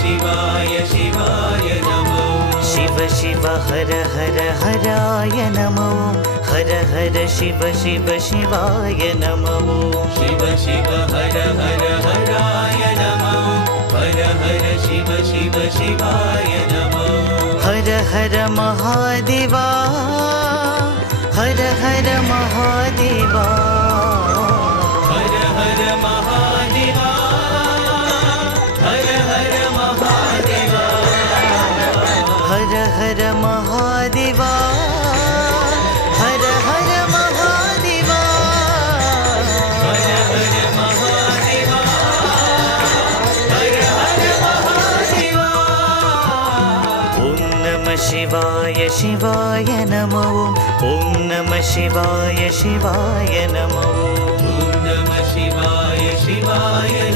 शिवाय शिवाय नमो शिव शिव हर हर हराय नमो हर हर शिव शिव शिवाय नमो शिव शिव हर हर हराय नमो हर हर शिव शिव शिवाय नमो हर हर महादेवा हर हर महादेवा हर हर महादेवा हर हर महादेवा हर हर महादेवा हर हर महादेवा हर हर महादेवा हर हर महादेवा ॐ नमः शिवाय शिवाय नमो ॐ नमः शिवाय शिवाय नमो ॐ नमः शिवाय शिवाय